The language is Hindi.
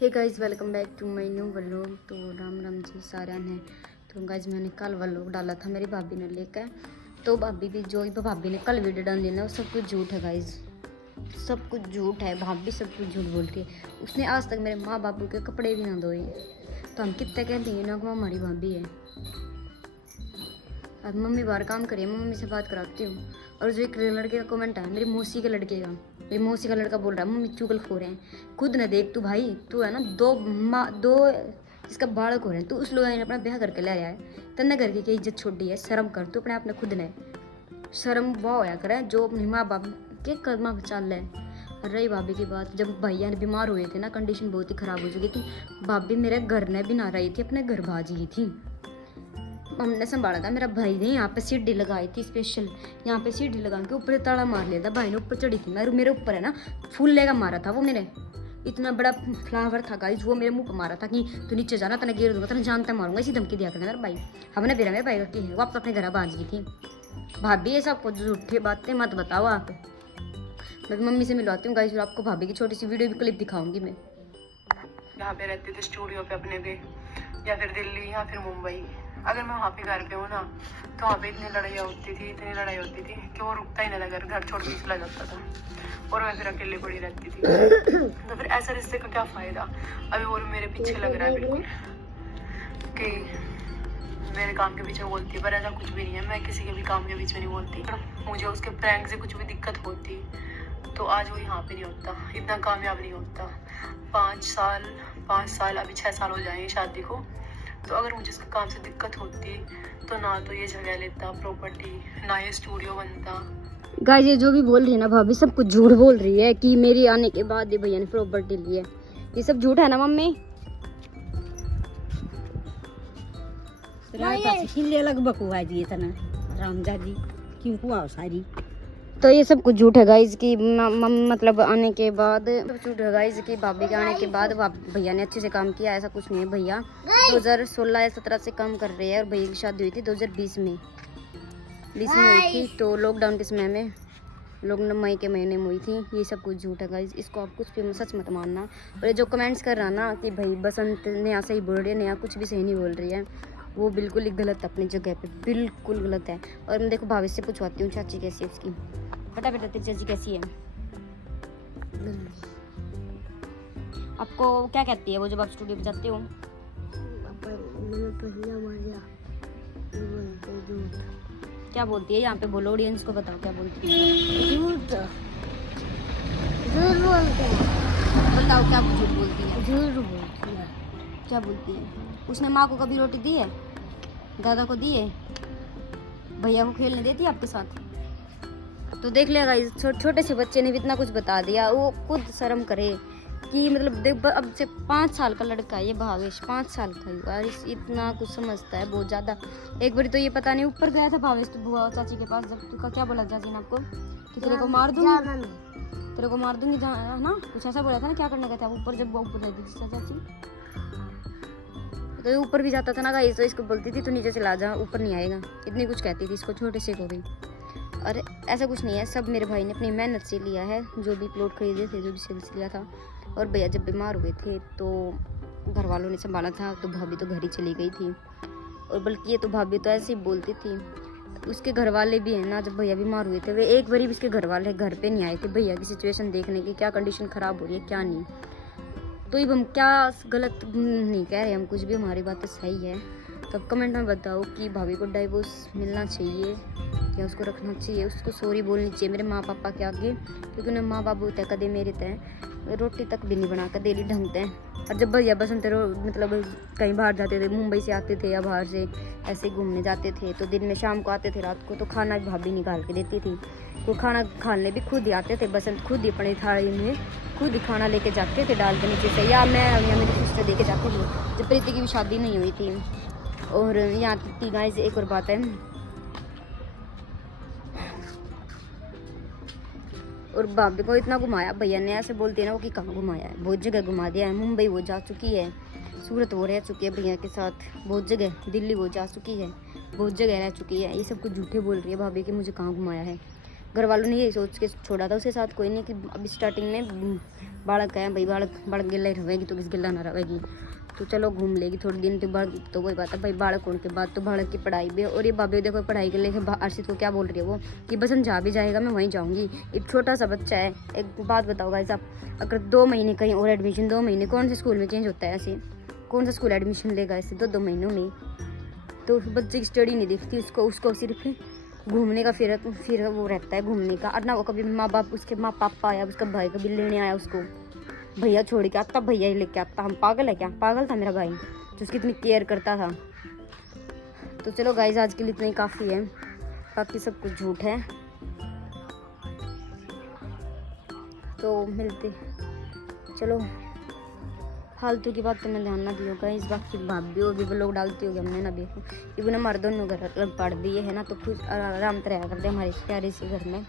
Hey guys, welcome back to my new vlog. तो राम राम जी सारा ने। तो गाइस मैंने कल व्लॉग डाला था मेरी भाभी ने लेकर। तो भाभी भी जो भाभी ने कल वीडियो डाली ना वो सब कुछ झूठ है गाइस, सब कुछ झूठ है। भाभी सब कुछ झूठ बोलती है। उसने आज तक मेरे माँ बापू के कपड़े भी ना धोए। तो हम कितने कहते हैं ना कि हमारी भाभी है। अब मम्मी बाहर काम करिए, मम्मी से बात कराती हूँ। और जो एक लड़के का कमेंट है मेरी मौसी के लड़के का, मेरी मौसी का लड़का बोल रहा है मम्मी चुगलखोर है। खुद न देख तू भाई, तू है ना दो इसका बालक हो रहे हैं, तू उस लोग ने अपना ब्याह करके ले आया है। तन्ने करके की इज्जत छोड़ दी है। शर्म कर तू अपने आप ने, खुद ने शर्म वाह होया करे जो अपने माँ बाप के कदमा चल रहे हैं। रही भाभी की बात, जब भैया ने बीमार हुए थे ना, कंडीशन बहुत ही ख़राब हो चुकी थी। भाभी मेरे घर ने भी ना रही थी, अपने घर भाज गई थी। हमने संभाला था। मेरा भाई ने यहाँ पे सीढ़ी लगाई थी स्पेशल, यहाँ पे सीढ़ी लगा के ऊपर ताला मार लिया था। भाई ने ऊपर चढ़ी थी, मेरे ऊपर है ना फूल लेगा मारा था वो। मेरे इतना बड़ा फ्लावर था गाइस, वो मेरे मुंह पर मारा था कि तू नीचे जाना, तने गिर दूंगा, तने जानता मारूंगा, इसी धमकी दिया करना मेरा भाई। हमने फिर मेरे भाई की है वापस अपने घर भाज गई थी। भाभी ये सब कुछ झूठी बातें मत बताओ आप। मैं मम्मी से मिलवाती हूँ गाइस और आपको भाभी की छोटी सी वीडियो भी क्लिप दिखाऊंगी मैं। यहाँ पे रहते थे स्टूडियो पे अपने पे, या फिर दिल्ली या फिर मुंबई। अगर मैं वहाँ पे घर पे हूँ ना, तो वहाँ पे इतनी लड़ाई होती थी कि वो रुकता ही नहीं था, घर छोड़ के चला जाता था और मैं फिर अकेले पड़ी रहती थी। तो फिर ऐसा रिश्ते का क्या फ़ायदा। अभी वो मेरे पीछे लग रहा है बिल्कुल कि मेरे काम के पीछे बोलती है, पर ऐसा कुछ भी नहीं है। मैं किसी के भी काम के बीच में नहीं बोलती। मुझे उसके प्रैंक से कुछ भी दिक्कत होती तो आज वो यहाँ पे नहीं होता, इतना कामयाब नहीं होता। 5 साल अभी 6 साल हो जाएंगे शादी को। तो अगर मुझे इसके काम से दिक्कत होती तो ना तो ये जगह लेता प्रॉपर्टी, ना ये स्टूडियो बनता। गाइस ये जो भी बोल रही है ना भाभी, सब कुछ झूठ बोल रही है कि मेरी आने के बाद ये भैया ने प्रॉपर्टी ली है। ये सब झूठ है ना मम्मी? लगभग हुआ जी इतना रामदा जी क्यों हुआ सारी। तो ये सब कुछ झूठ है गाइस कि मतलब आने के बाद झूठ है गाइस कि भाभी के आने के बाद भैया ने अच्छे से काम किया। ऐसा कुछ नहीं है। भैया 2016 या 17 से काम कर रहे हैं और भैया की शादी हुई थी 2020 में हुई थी। तो लॉकडाउन के समय में मई के महीने में हुई थी। ये सब कुछ झूठ है गाइस, इसको आप कुछ भी सच मत मानना। और ये जो कमेंट्स कर रहा ना कि भाई बसंत नया सही बोल रही है, नया कुछ भी सही नहीं बोल रही है, वो बिल्कुल ही गलत है, अपनी जगह पे बिल्कुल गलत है। और मैं देखो भाभी से पूछवाती हूँ चाची कैसी है उसकी। बता बेटा तेरी चाची कैसी है? आपको क्या कहती है वो जब आप स्टूडियो पे जाते हो? क्या बोलती है? यहाँ पे बोलो, ऑडियंस को बताओ क्या बोलती है। झूठ बताओ क्या झूठ बोलती है? बोलती है। क्या बोलती है? उसने माँ को कभी रोटी दी है? दादा को दी है? भैया को खेलने देती है आपके साथ? तो देख लिया गाइस, छोटे से बच्चे ने भी इतना कुछ बता दिया। वो खुद शर्म करे कि मतलब देख, अब से 5 साल का लड़का है ये भावेश, 5 साल का ही और इतना कुछ समझता है बहुत ज़्यादा। एक बार तो ये पता नहीं ऊपर गया था भावेश तो बुआ चाची के पास, जब तू का क्या बोला चाची ने आपको कि तेरे को मार दूंगी, तेरे को मार दूंगी है ना, कुछ ऐसा बोला था ना। क्या करने का था ऊपर, जब वो ऊपर रहती थी चाची तो ये ऊपर भी जाता था ना गाइस, तो इसको बोलती थी तू नीचे चला जा, ऊपर नहीं आएगा, इतनी कुछ कहती थी इसको, छोटे से को भी। और ऐसा कुछ नहीं है, सब मेरे भाई ने अपनी मेहनत से लिया है। जो भी प्लॉट खरीदे थे, जो भी सेल्स लिया था। और भैया जब बीमार हुए थे तो घर वालों ने संभाला था, तो भाभी तो घर ही चली गई थी। और बल्कि ये तो भाभी तो ऐसे ही बोलती थी। उसके घर वाले भी हैं ना, जब भैया बीमार हुए थे वे एक बारी भी इसके घर वाले घर पे नहीं आए थे भैया की सिचुएशन देखने की, क्या कंडीशन ख़राब हो रही है क्या नहीं। तो अब हम क्या गलत नहीं कह रहे, हम कुछ भी, हमारी बात तो सही है। तो अब कमेंट में बताओ कि भाभी को डाइवोर्स मिलना चाहिए या उसको रखना चाहिए, उसको सॉरी बोलनी चाहिए मेरे माँ पापा के आगे, क्योंकि उन्हें माँ बाबू तय कदे मेरे तय रोटी तक भी नहीं बना कर डेली ढंगते हैं। और जब भैया बसंत मतलब कहीं बाहर जाते थे, मुंबई से आते थे या बाहर से ऐसे घूमने जाते थे, तो दिन में शाम को आते थे, रात को तो खाना भी भाभी निकाल के देती थी। वो खाना खाने भी खुद ही आते थे, बसंत खुद ही अपनी थाली में खुद ही खाना लेके जाते थे डाल के नीचे से, या मैं या मेरी सिस्टर दे के जाती थी जब प्रीति की भी शादी नहीं हुई थी। और यहाँ की गाइस एक और बात है, और भाभी को इतना घुमाया भैया ने, ऐसे बोलते हैं ना वो कि कहाँ घुमाया है, बहुत जगह घुमा दिया है। मुंबई वो जा चुकी है, सूरत वो रह चुकी है भैया के साथ बहुत जगह, दिल्ली वो जा चुकी है बहुत जगह रह चुकी है। ये सब कुछ झूठे बोल रही है भाभी कि मुझे कहाँ घुमाया है। घर वालों ने यही सोच के छोड़ा था उसके साथ, कोई नहीं कि अभी स्टार्टिंग में बालक है भाई, बालक गिल्ला ही रहेगी तो किस गिल्ला ना रहेगी, तो चलो घूम लेगी थोड़े दिन के बाद, तो वही बात है भाई, बालक होने के बाद तो बालक की पढ़ाई भी है। और ये भाभी देखो पढ़ाई के लेके अर्षित को क्या बोल रही है वो, कि बस हम जा भी जाएगा मैं वहीं जाऊँगी, एक छोटा सा बच्चा है। एक बात बताओ गाइस आप, अगर 2 महीने कहीं और एडमिशन, 2 महीने कौन से स्कूल में चेंज होता है ऐसे, कौन सा स्कूल एडमिशन लेगा ऐसे 2 महीनों में, तो बच्चे की स्टडी नहीं दिखती उसको सिर्फ घूमने का फिर वो रहता है घूमने का। और ना वो कभी माँ बाप, उसके माँ पापा आया, उसका भाई कभी लेने आया उसको, भैया छोड़ के आता, भैया ही लेके आता। हम पागल है क्या? पागल था मेरा भाई जो उसकी इतनी केयर करता था। तो चलो गाइस आज के लिए इतना ही काफ़ी है, बाकी सब कुछ झूठ है। तो मिलते, चलो फालतू की बात तो मैं ध्यान ना दियो गाइस, बाकी भाभी और भी लोग डालती होगी, हमने ना देखो इवन हमारे दोनों घर अलग पड़ दिए है ना, तो कुछ आराम तरह करते हमारे प्यारे से घर में।